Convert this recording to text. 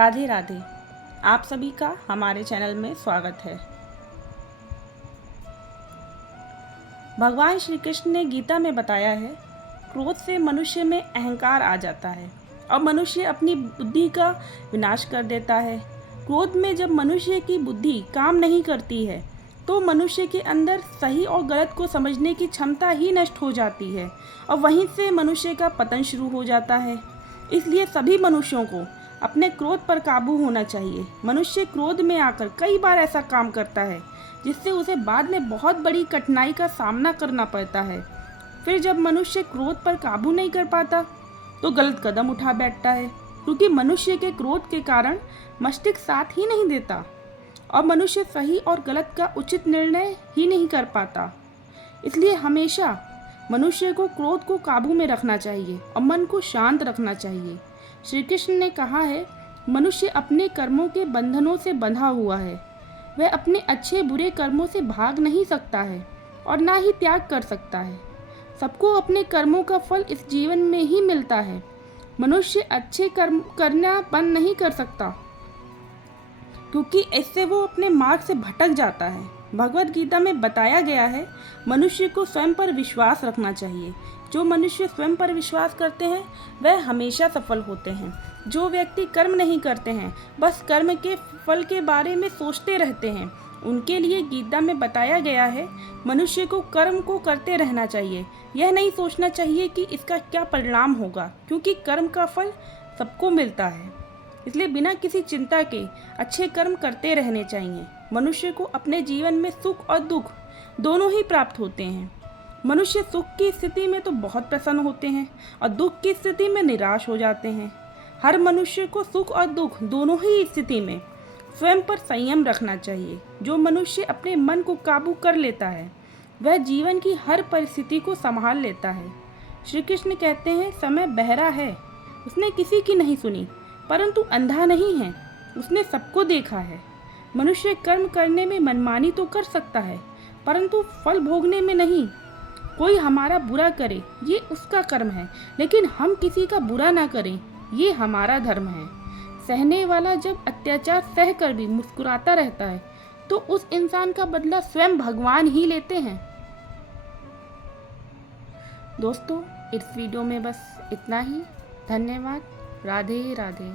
राधे राधे। आप सभी का हमारे चैनल में स्वागत है। भगवान श्री कृष्ण ने गीता में बताया है, क्रोध से मनुष्य में अहंकार आ जाता है और मनुष्य अपनी बुद्धि का विनाश कर देता है। क्रोध में जब मनुष्य की बुद्धि काम नहीं करती है तो मनुष्य के अंदर सही और गलत को समझने की क्षमता ही नष्ट हो जाती है और वहीं से मनुष्य का पतन शुरू हो जाता है। इसलिए सभी मनुष्यों को अपने क्रोध पर काबू होना चाहिए। मनुष्य क्रोध में आकर कई बार ऐसा काम करता है जिससे उसे बाद में बहुत बड़ी कठिनाई का सामना करना पड़ता है। फिर जब मनुष्य क्रोध पर काबू नहीं कर पाता तो गलत कदम उठा बैठता है, क्योंकि मनुष्य के क्रोध के कारण मस्तिष्क साथ ही नहीं देता और मनुष्य सही और गलत का उचित निर्णय ही नहीं कर पाता। इसलिए हमेशा मनुष्य को क्रोध को काबू में रखना चाहिए और मन को शांत रखना चाहिए। श्री कृष्ण ने कहा है, मनुष्य अपने कर्मों के बंधनों से बंधा हुआ है। वह अपने अच्छे बुरे कर्मों से भाग नहीं सकता है और ना ही त्याग कर सकता है। सबको अपने कर्मों का फल इस जीवन में ही मिलता है। मनुष्य अच्छे कर्म करना बंद नहीं कर सकता, क्योंकि इससे वो अपने मार्ग से भटक जाता है। भगवद गीता में बताया गया है, मनुष्य को स्वयं पर विश्वास रखना चाहिए। जो मनुष्य स्वयं पर विश्वास करते हैं वह हमेशा सफल होते हैं। जो व्यक्ति कर्म नहीं करते हैं, बस कर्म के फल के बारे में सोचते रहते हैं, उनके लिए गीता में बताया गया है, मनुष्य को कर्म को करते रहना चाहिए। यह नहीं सोचना चाहिए कि इसका क्या परिणाम होगा, क्योंकि कर्म का फल सबको मिलता है। इसलिए बिना किसी चिंता के अच्छे कर्म करते रहने चाहिए। मनुष्य को अपने जीवन में सुख और दुख दोनों ही प्राप्त होते हैं। मनुष्य सुख की स्थिति में तो बहुत प्रसन्न होते हैं और दुख की स्थिति में निराश हो जाते हैं। हर मनुष्य को सुख और दुख दोनों ही स्थिति में स्वयं पर संयम रखना चाहिए। जो मनुष्य अपने मन को काबू कर लेता है वह जीवन की हर परिस्थिति को संभाल लेता है। श्री कृष्ण कहते हैं, समय बहरा है, उसने किसी की नहीं सुनी, परंतु अंधा नहीं है, उसने सबको देखा है। मनुष्य कर्म करने में मनमानी तो कर सकता है, परंतु फल भोगने में नहीं। कोई हमारा बुरा करे ये उसका कर्म है, लेकिन हम किसी का बुरा ना करें ये हमारा धर्म है। सहने वाला जब अत्याचार सह कर भी मुस्कुराता रहता है तो उस इंसान का बदला स्वयं भगवान ही लेते हैं। दोस्तों, इस वीडियो में बस इतना ही। धन्यवाद। राधे राधे।